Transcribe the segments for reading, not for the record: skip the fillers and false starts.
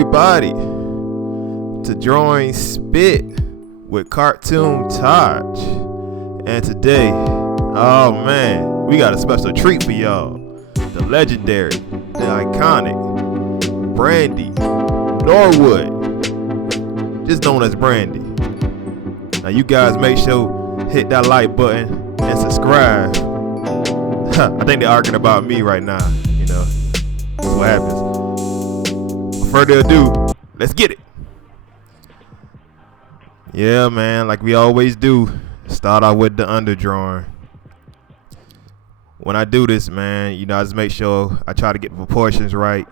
everybody to Drawin Spit with CartoonTaj. And today, oh man, we got a special treat for y'all. The legendary, the iconic Brandy Norwood, just known as Brandy. Now you guys make sure hit that like button and subscribe. I think they're arguing about me right now, you know. That's what happens. Without further ado, let's get it. Yeah, man, like we always do, start out with the underdrawing. When I do this, man, you know, I just make sure I try to get the proportions right.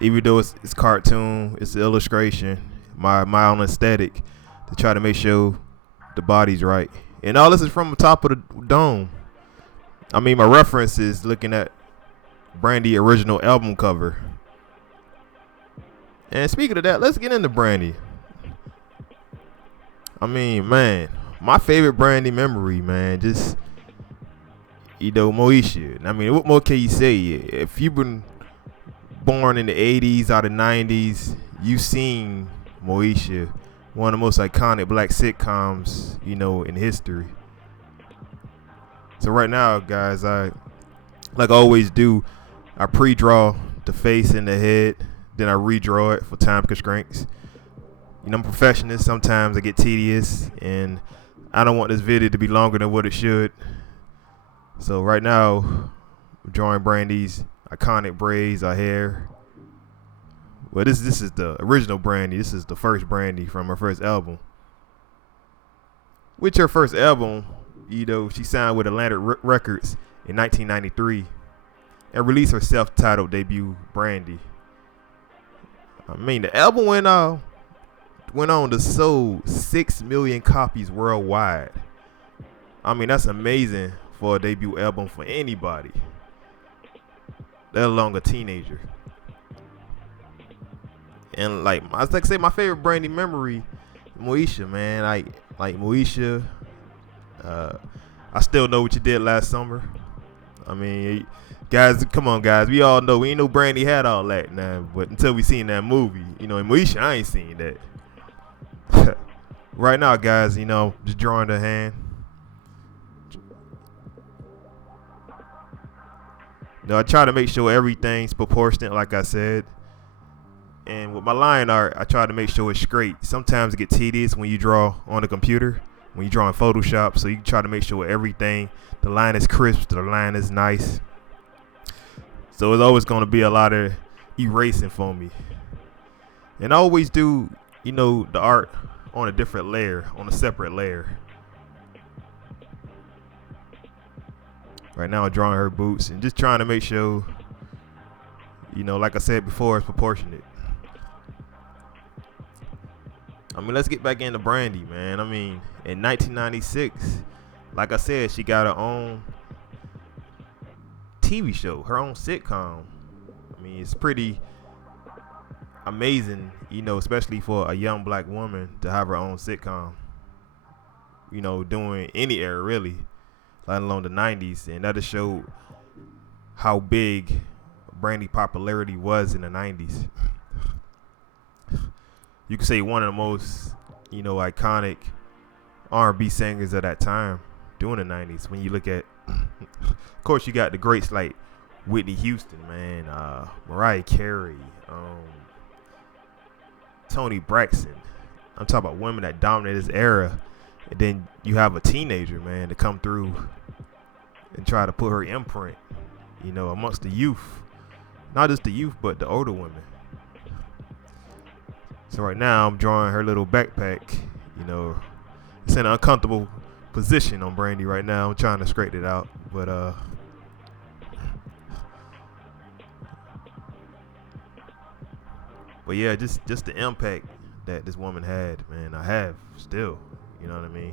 Even though it's cartoon, it's the illustration, my own aesthetic, to try to make sure the body's right. And all this is from the top of the dome. I mean, my reference is looking at Brandy original album cover. And speaking of that, let's get into Brandy. I mean, man, my favorite Brandy memory, man, just, you know, Moesha. I mean, what more can you say? If you've been born in the 80s or the 90s, you've seen Moesha, one of the most iconic black sitcoms, you know, in history. So right now, guys, like I always do, I pre-draw the face and the head, then I redraw it for time constraints. You know, I'm a perfectionist. Sometimes I get tedious, and I don't want this video to be longer than what it should. So right now, I'm drawing Brandy's iconic braids or hair. Well, this is the original Brandy. This is the first Brandy from her first album. With her first album, you know, she signed with Atlantic Records in 1993 and released her self-titled debut, Brandy. I mean, the album went on to sold 6 million copies worldwide. I mean, that's amazing for a debut album for anybody, let alone a teenager. And like I say, my favorite Brandy memory, Moesha, man. Like Moesha. I still know what you did last summer. I mean, guys, come on, guys. We all know. We ain't know Brandy had all that now, but until we seen that movie, you know, in Moesha, I ain't seen that. Right now, guys, you know, just drawing the hand. You know, I try to make sure everything's proportionate, like I said. And with my line art, I try to make sure it's straight. Sometimes it gets tedious when you draw on the computer, when you draw in Photoshop. So you try to make sure everything, the line is crisp, the line is nice. So it's always going to be a lot of erasing for me. And I always do, you know, the art on a different layer, on a separate layer. Right now I'm drawing her boots and just trying to make sure, you know, like I said before, it's proportionate. I mean, let's get back into Brandy, man. I mean, in 1996, like I said, she got her own TV show, her own sitcom. I mean, it's pretty amazing, you know, especially for a young black woman to have her own sitcom, you know, during any era, really, let alone the 90s. And that just showed how big Brandy popularity was in the 90s. You could say one of the most, you know, iconic R&B singers of that time during the 90s. When you look at, of course, you got the greats like Whitney Houston, man, Mariah Carey, Toni Braxton. I'm talking about women that dominated this era. And then you have a teenager, man, to come through and try to put her imprint, you know, amongst the youth. Not just the youth, but the older women. So right now I'm drawing her little backpack. You know, it's in an uncomfortable position on Brandy right now. I'm trying to straighten it out, but yeah, just the impact that this woman had, man. I have still, you know what I mean.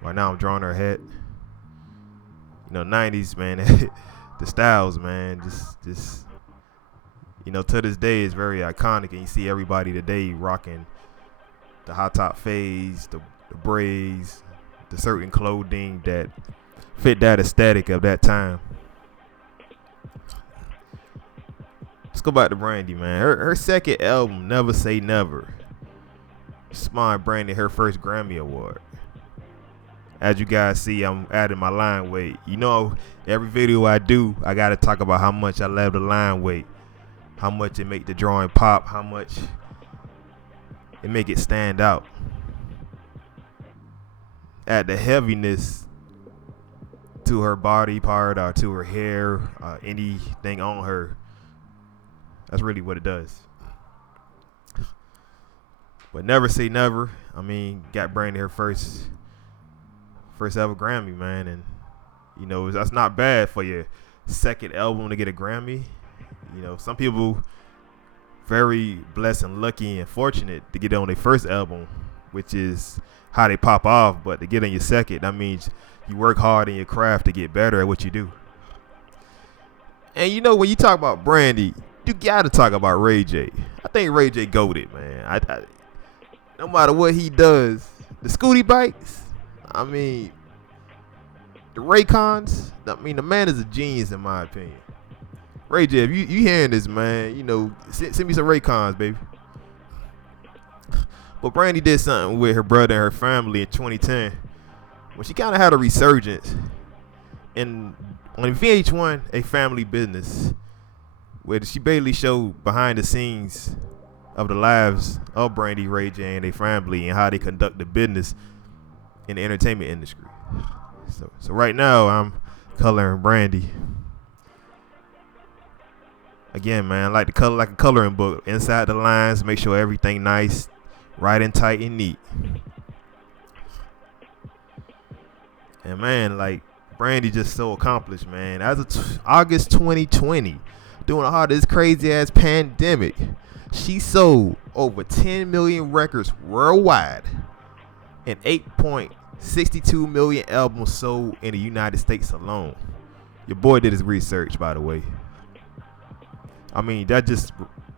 Right now I'm drawing her head. You know, 90s, man. The styles, man, just. You know, to this day, it's very iconic, and you see everybody today rocking the high top fades, the braids, the certain clothing that fit that aesthetic of that time. let's go back to Brandy, man. Her second album, Never Say Never, spawned Brandy her first Grammy Award. As you guys see, I'm adding my line weight. You know, every video I do, I gotta talk about how much I love the line weight, how much it make the drawing pop, how much it make it stand out. Add the heaviness to her body part or to her hair, anything on her. That's really what it does. But Never Say Never, I mean, got Brandy her first ever Grammy, man. And, you know, that's not bad for your second album to get a Grammy. You know, some people very blessed and lucky and fortunate to get on their first album, which is how they pop off. But to get on your second, that means you work hard in your craft to get better at what you do. And, you know, when you talk about Brandy, you got to talk about Ray J. I think Ray J goated, man. No matter what he does, the Scooty bikes, I mean, the Raycons, I mean, the man is a genius in my opinion. Ray J, if you hearing this, man, you know, send me some Raycons, baby. But Brandy did something with her brother and her family in 2010 when she kind of had a resurgence. And on VH1, A Family Business, where she basically showed behind the scenes of the lives of Brandy, Ray J, and their family and how they conduct the business in the entertainment industry. So right now I'm coloring Brandy. Again, man, I like to color like a coloring book. Inside the lines, make sure everything nice, right and tight and neat. And man, like, Brandy just so accomplished, man. As of August 2020, during the heart of this crazy ass pandemic, she sold over 10 million records worldwide and 8.62 million albums sold in the United States alone. Your boy did his research, by the way. I mean, that's just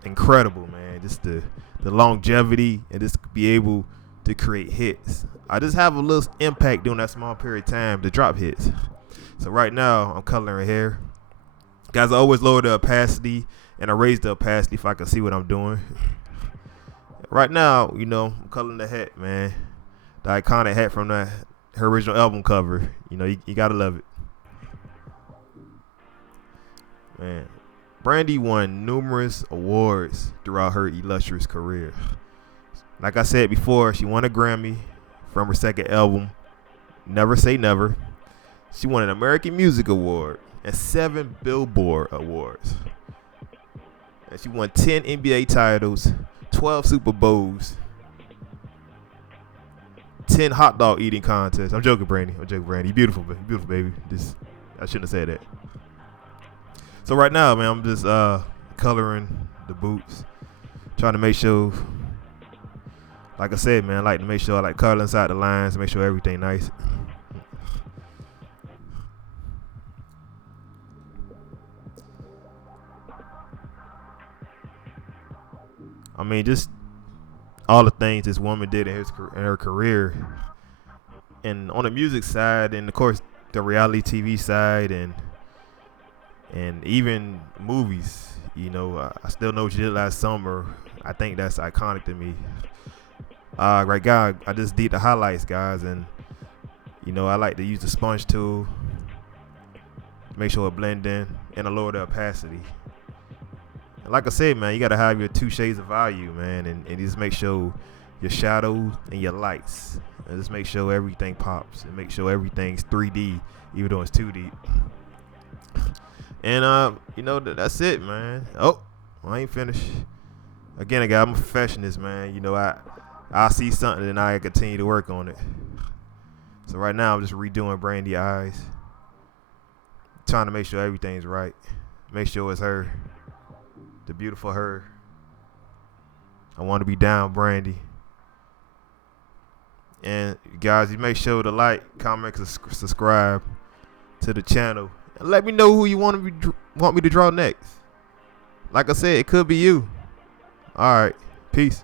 incredible, man. Just the longevity and just be able to create hits. I just have a little impact during that small period of time to drop hits. So right now, I'm coloring hair. Guys, I always lower the opacity and I raise the opacity if I can see what I'm doing. Right now, you know, I'm coloring the hat, man. The iconic hat from her original album cover. You know, you gotta love it. Man, Brandy won numerous awards throughout her illustrious career. Like I said before, she won a Grammy from her second album, Never Say Never. She won an American Music Award and 7 Billboard Awards. And she won 10 NBA titles, 12 Super Bowls, 10 hot dog eating contests. I'm joking, Brandy. You beautiful, baby. I shouldn't have said that. So right now, man, I'm just coloring the boots, trying to make sure. Like I said, man, I like to make sure I like color inside the lines, make sure everything nice. I mean, just all the things this woman did in her career, and on the music side, and of course the reality TV side, and even movies. You know, I still know what you did last summer. I think that's iconic to me. Right, guys, I just did the highlights, guys, and you know I like to use the sponge tool, make sure it blend in, and I lower the opacity. And like I said, man, you gotta have your 2 shades of value, man, and just make sure your shadows and your lights, and just make sure everything pops, and make sure everything's 3D, even though it's 2D. And you know, that's it, man. Oh, I ain't finished. Again, I'm a perfectionist, man. You know, I see something and I continue to work on it. So right now, I'm just redoing Brandy eyes, trying to make sure everything's right. Make sure it's her, the beautiful her. I want to be down, Brandy. And guys, you make sure to like, comment, subscribe to the channel. And let me know who you want me to draw next. Like I said, it could be you. All right, peace.